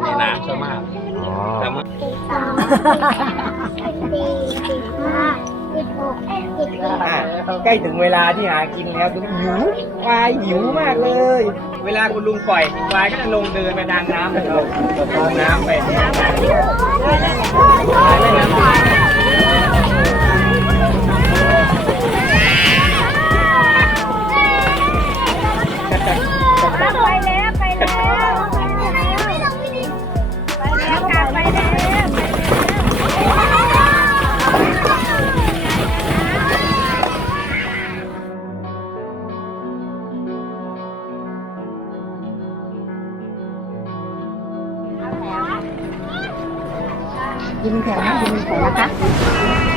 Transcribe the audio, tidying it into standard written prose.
ในน้ำซะมากแต่มันใกล้ถึงเวลาที่หากินแล้วหิวควายหิวมากเลยเวลาคุณลุงปล่อยควายก็จะลงเดินไปทางน้ำเลยครับทางน้ำไปกินแข็งนะกินแข็งนะคะ